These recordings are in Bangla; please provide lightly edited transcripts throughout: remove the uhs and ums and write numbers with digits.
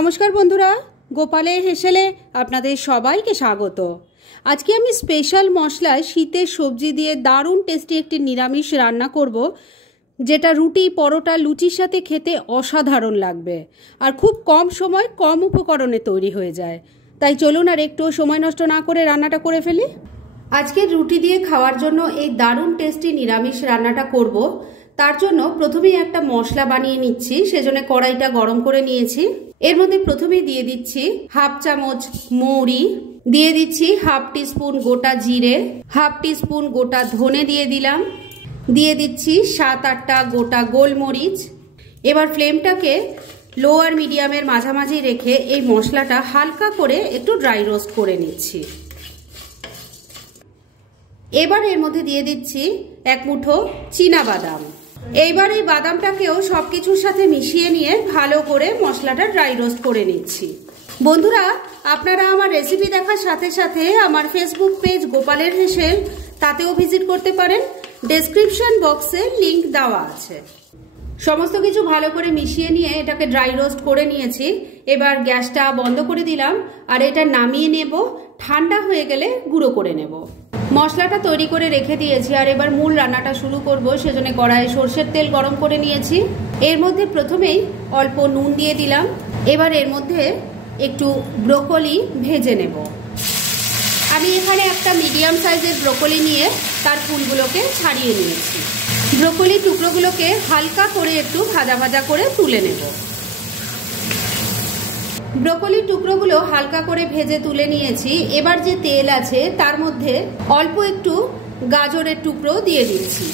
নমস্কার বন্ধুরা, গোপালের হেসেলে আপনাদের সবাইকে স্বাগত। আজকে আমি স্পেশাল মশলায় শীতের সবজি দিয়ে দারুণ টেস্টি একটি নিরামিষ রান্না করব, যেটা রুটি, পরোটা, লুচির সাথে খেতে অসাধারণ লাগবে আর খুব কম সময় কম উপকরণে তৈরি হয়ে যায়। তাই চলুন আর একটু সময় নষ্ট না করে রান্নাটা করে ফেলি। আজকে রুটি দিয়ে খাওয়ার জন্য এই দারুণ টেস্টি নিরামিষ রান্নাটা করব। তার জন্য প্রথমেই একটা মশলা বানিয়ে নিচ্ছি। সেজন্য কড়াইটা গরম করে নিয়েছি। এর মধ্যে প্রথমেই দিয়ে দিচ্ছি হাফ চামচ মৌরি, দিয়ে দিচ্ছি হাফ টিস্পুন গোটা জিরে, হাফ টিস্পুন গোটা ধনে দিয়ে দিলাম, দিয়ে দিচ্ছি 7-8টা গোটা গোলমরিচ। এবার ফ্লেমটাকে লো আর মিডিয়ামের মাঝামাঝি রেখে এই মশলাটা হালকা করে একটু ড্রাই রোস্ট করে নিচ্ছি। এবার এর মধ্যে দিয়ে দিচ্ছি এক মুঠো চীনা বাদাম। এইবার এই বাদামটাকেও সবকিছুর সাথে মিশিয়ে নিয়ে ভালো করে মশলাটা ড্রাই রোস্ট করে নিচ্ছি। বন্ধুরা, আপনারা আমার রেসিপি দেখার সাথে সাথে আমার ফেসবুক পেজ গোপালের হেসেল, তাতেও ভিজিট করতে পারেন। ডেসক্রিপশন বক্সে লিংক দেওয়া আছে। সমস্ত কিছু ভালো করে মিশিয়ে নিয়ে এটাকে ড্রাই রোস্ট করে নিয়েছি। এবার গ্যাসটা বন্ধ করে দিলাম আর এটা নামিয়ে নেব। ঠান্ডা হয়ে গেলে গুঁড়ো করে নেব। মশলাটা তৈরি করে রেখে দিয়েছি আর এবার মূল রান্নাটা শুরু করব। সেজন্য কড়াইয়ে সরষের তেল গরম করে নিয়েছি। এর মধ্যে প্রথমেই অল্প নুন দিয়ে দিলাম। এবার এর মধ্যে একটু ব্রোকলি ভেজে নেব। আমি এখানে একটা মিডিয়াম সাইজের ব্রোকলি নিয়ে তার ফুলগুলোকে ছাড়িয়ে নিয়েছি। ব্রোকলির টুকরোগুলোকে হালকা করে একটু ভাজা ভাজা করে তুলে নেব। ব্রোকলির টুকরোগুলো হালকা করে ভেজে তুলে নিয়েছি। এবার যে তেল আছে তার মধ্যে অল্প একটু গাজরের টুকরো দিয়ে দিচ্ছি।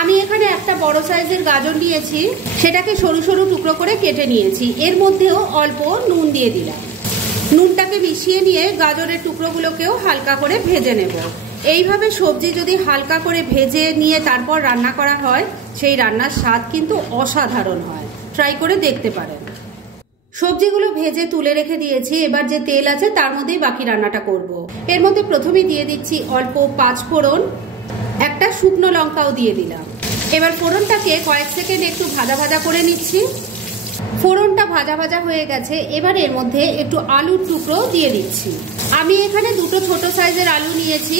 আমি এখানে একটা বড় সাইজের গাজর নিয়েছি, সেটাকে সরু সরু টুকরো করে কেটে নিয়েছি। এর মধ্যেও অল্প নুন দিয়ে দিলাম। নুনটাকে মিশিয়ে নিয়ে গাজরের টুকরোগুলোকেও হালকা করে ভেজে নেব। এইভাবে সবজি যদি হালকা করে ভেজে নিয়ে তারপর রান্না করা হয়, সেই রান্নার স্বাদ কিন্তু অসাধারণ হয়। ট্রাই করে দেখতে পারেন। সবজিগুলো ভেজে তুলে রেখে দিয়েছি। এবার যে তেল আছে তার মধ্যেই বাকি রান্নাটা করব। এর মধ্যে প্রথমে দিয়ে দিচ্ছি অল্প 5 ফোড়ন, একটা শুকনো লঙ্কাও দিয়ে দিলাম। এবার ফোড়নটাকে কয়েক সেকেন্ড একটু ভাজা ভাজা করে নিচ্ছি। ফোড়নটা ভাজা ভাজা হয়ে গেছে। এবার এর মধ্যে একটু আলুর টুকরো দিয়ে দিচ্ছি। আমি এখানে দুটো ছোট সাইজের আলু নিয়েছি,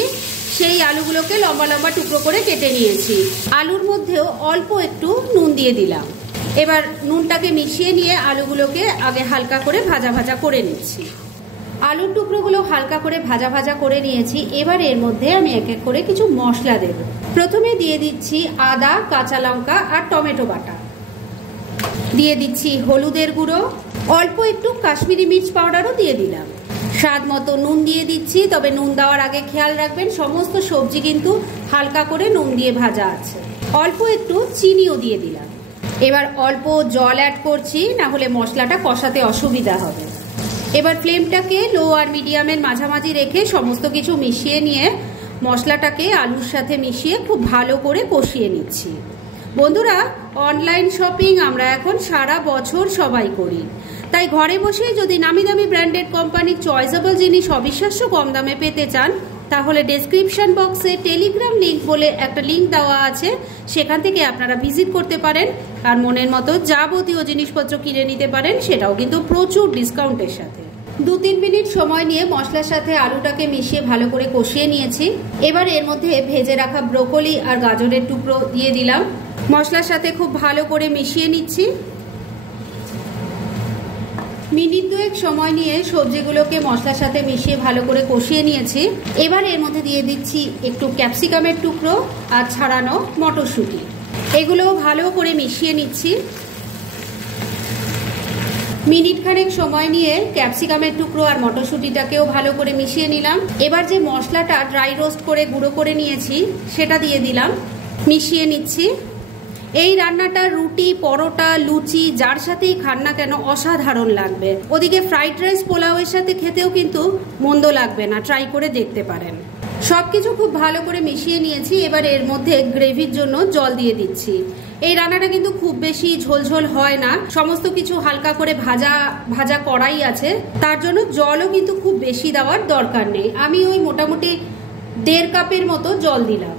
সেই আলুগুলোকে লম্বা লম্বা টুকরো করে কেটে নিয়েছি। আলুর মধ্যেও অল্প একটু নুন দিয়ে দিলাম। এবার নুনটাকে মিশিয়ে নিয়ে আলুগুলোকে আগে হালকা করে ভাজা ভাজা করে নিচ্ছি। আলুর টুকরোগুলো হালকা করে ভাজা ভাজা করে নিয়েছি। এবার এর মধ্যে আমি এক এক করে কিছু মশলা দেব। প্রথমে দিয়ে দিচ্ছি আদা, কাঁচা লঙ্কা আর টমেটো বাটা, দিয়ে দিচ্ছি হলুদের গুঁড়ো, অল্প একটু কাশ্মীরি মির্চ পাউডারও দিয়ে দিলাম। স্বাদ মতো নুন দিয়ে দিচ্ছি, তবে নুন দেওয়ার আগে খেয়াল রাখবেন সমস্ত সবজি কিন্তু হালকা করে নুন দিয়ে ভাজা আছে। অল্প একটু চিনিও দিয়ে দিলাম। এবার অল্প জল অ্যাড করছি, না হলে মশলাটা কষাতে অসুবিধা হবে। এবার ফ্লেমটাকে লো আর মিডিয়ামের মাঝামাঝি রেখে সমস্ত কিছু মিশিয়ে নিয়ে মশলাটাকে আলুর সাথে মিশিয়ে খুব ভালো করে কষিয়ে নিচ্ছি। বন্ধুরা, অনলাইন শপিং আমরা এখন সারা বছর সবাই করি। তাই ঘরে বসেই যদি নামি দামি ব্র্যান্ডেড কোম্পানির চয়েসেবল জিনিস অবিশ্বাস্য কম দামে পেতে চান, তাহলে ডেসক্রিপশন বক্সে টেলিগ্রাম লিংক বলে একটা লিংক দেওয়া আছে, সেখান থেকে আপনারা ভিজিট করতে পারেন আর মনের মতো যাবতীয় জিনিসপত্র কিনে নিতে পারেন, সেটাও কিন্তু প্রচুর ডিসকাউন্টের সাথে। 2-3 মিনিট সময় নিয়ে মশলার সাথে আলুটাকে মিশিয়ে ভালো করে কষিয়ে নিয়েছি। এবার এর মধ্যে ভেজে রাখা ব্রোকলি আর গাজরের টুকরো দিয়ে দিলাম। মশলার সাথে খুব ভালো করে মিশিয়ে নিচ্ছি। মিনিট 2 সময় নিয়ে সবজিগুলোকে মশলার সাথে মিশিয়ে ভালো করে কষিয়ে নিয়েছি। এবার এর মধ্যে দিয়ে দিচ্ছি একটু ক্যাপসিকামের টুকরো আর ছাড়ানো মটরশুঁটি। এগুলো ভালো করে মিশিয়ে নিচ্ছি। মিনিট খানেক সময় নিয়ে ক্যাপসিকামের টুকরো আর মটরশুঁটিটাকেও ভালো করে মিশিয়ে নিলাম। এবার যে মশলাটা ড্রাই রোস্ট করে গুঁড়ো করে নিয়েছি সেটা দিয়ে দিলাম, মিশিয়ে নিচ্ছি। এই রান্নাটা রুটি, পরোটা, লুচি যার সাথেই খান না কেন অসাধারণ লাগবে। ওদিকে ফ্রাইড রাইস, পোলাওয়ের সাথে খেতেও কিন্তু মন্দ লাগবে না। ট্রাই করে দেখতে পারেন। সবকিছু খুব ভালো করে মিশিয়ে নিয়েছি। এবার এর মধ্যে গ্রেভির জন্য জল দিয়ে দিচ্ছি। এই রান্নাটা কিন্তু খুব বেশি ঝোলঝোল হয় না, সমস্ত কিছু হালকা করে ভাজা ভাজা করাই আছে, তার জন্য জলও কিন্তু খুব বেশি দেওয়ার দরকার নেই। আমি ওই মোটামুটি 1.5 কাপের মতো জল দিলাম।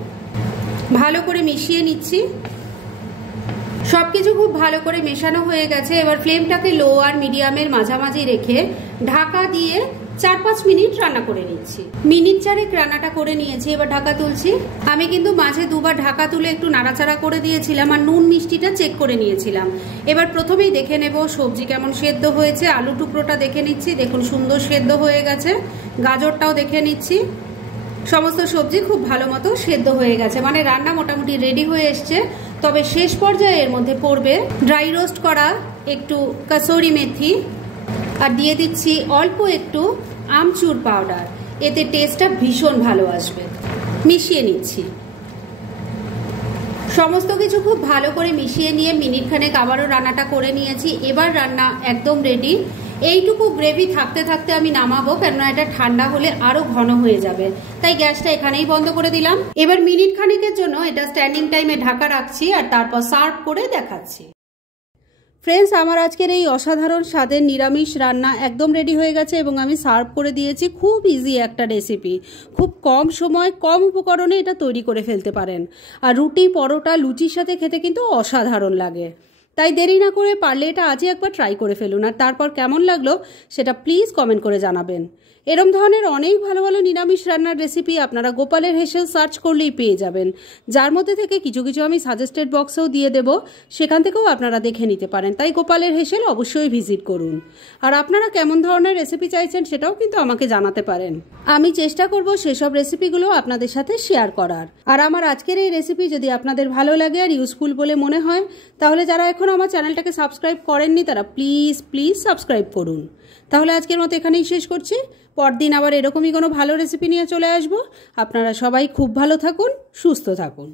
ভালো করে মিশিয়ে নিচ্ছি। সবকিছু খুব ভালো করে মেশানো হয়ে গেছে। এবার ফ্লেমটাকে লো আর মিডিয়ামের মাঝামাঝি রেখে ঢাকা দিয়ে 4-5 মিনিট রান্না করে নিচ্ছি। মিনিট 4 রান্নাটা করে নিয়েছি, এবার ঢাকা তুলছি। আমি কিন্তু মাঝে দুবার ঢাকা তুলে একটু নাড়াচাড়া করে দিয়েছিলাম আর নুন মিষ্টিটা চেক করে নিয়েছিলাম। এবার প্রথমেই দেখে নেব সবজি কেমন সেদ্ধ হয়েছে। আলু টুকরোটা দেখে নিচ্ছি, দেখুন সুন্দর সেদ্ধ হয়ে গেছে। গাজরটাও দেখে নিচ্ছি, সমস্ত সবজি খুব ভালো মতো সেদ্ধ হয়ে গেছে, মানে রান্না মোটামুটি রেডি হয়ে এসছে। তবে শেষ পর্যায়ে এর মধ্যে পড়বে ড্রাই রোস্ট করা একটু কাসুরি মেথি আর দিয়ে দিচ্ছি অল্প একটু আমচুর পাউডার, এতে টেস্টটা ভীষণ ভালো আসবে। মিশিয়ে নিচ্ছি, সমস্ত কিছু খুব ভালো করে মিশিয়ে নিয়ে মিনিট খানেক আবারও রান্নাটা করে নিয়েছি। এবার রান্না একদম রেডি। এইটুকু গ্রেভি থাকতে থাকতে আমি নামাবো, কেননা এটা ঠান্ডা হলে আরো ঘন হয়ে যাবে, তাই গ্যাসটা এখানেই বন্ধ করে দিলাম। এবার মিনিট খানেকের জন্য এটা স্ট্যান্ডিং টাইমে ঢাকা রাখছি আর তারপর সার্ভ করে দেখাচ্ছি। ফ্রেন্ডস, আমার আজকের এই অসাধারণ স্বাদের নিরামিষ রান্না একদম রেডি হয়ে গেছে এবং আমি সার্ভ করে দিয়েছি। খুব ইজি একটা রেসিপি, খুব কম সময় কম উপকরণে এটা তৈরি করে ফেলতে পারেন। আর রুটি, পরোটা, লুচির সাথে খেতে কিন্তু অসাধারণ লাগে। তাই দেরি না করে পারলে এটা আজই একবার ট্রাই করে ফেলুন, আর তারপর কেমন লাগলো সেটা প্লিজ কমেন্ট করে জানাবেন। এরম ধরনের অনেক ভালো ভালো নিরামিষ রান্নার রেসিপি আপনারা গোপালের হেসেল সার্চ করলেই পেয়ে যাবেন, যার মধ্যে থেকে কিছু কিছু আমি সাজেস্টেড বক্সেও দিয়ে দেব, সেখান থেকেও আপনারা দেখে নিতে পারেন। তাই গোপালের হেসেল অবশ্যই ভিজিট করুন। আর আপনারা কেমন ধরনের রেসিপি চাইছেন সেটাও কিন্তু আমাকে জানাতে পারেন। আমি চেষ্টা করব সেসব রেসিপিগুলো আপনাদের সাথে শেয়ার করার। আর আমার আজকের এই রেসিপি যদি আপনাদের ভালো লাগে আর ইউজফুল বলে মনে হয়, তাহলে যারা এখন আমার চ্যানেলটাকে সাবস্ক্রাইব করেননি তারা প্লিজ প্লিজ সাবস্ক্রাইব করুন। তাহলে আজকের মতো এখানেই শেষ করছি। পরদিন আবার এরকমই কোনো ভালো রেসিপি নিয়ে চলে আসবো। আপনারা সবাই খুব ভালো থাকুন, সুস্থ থাকুন।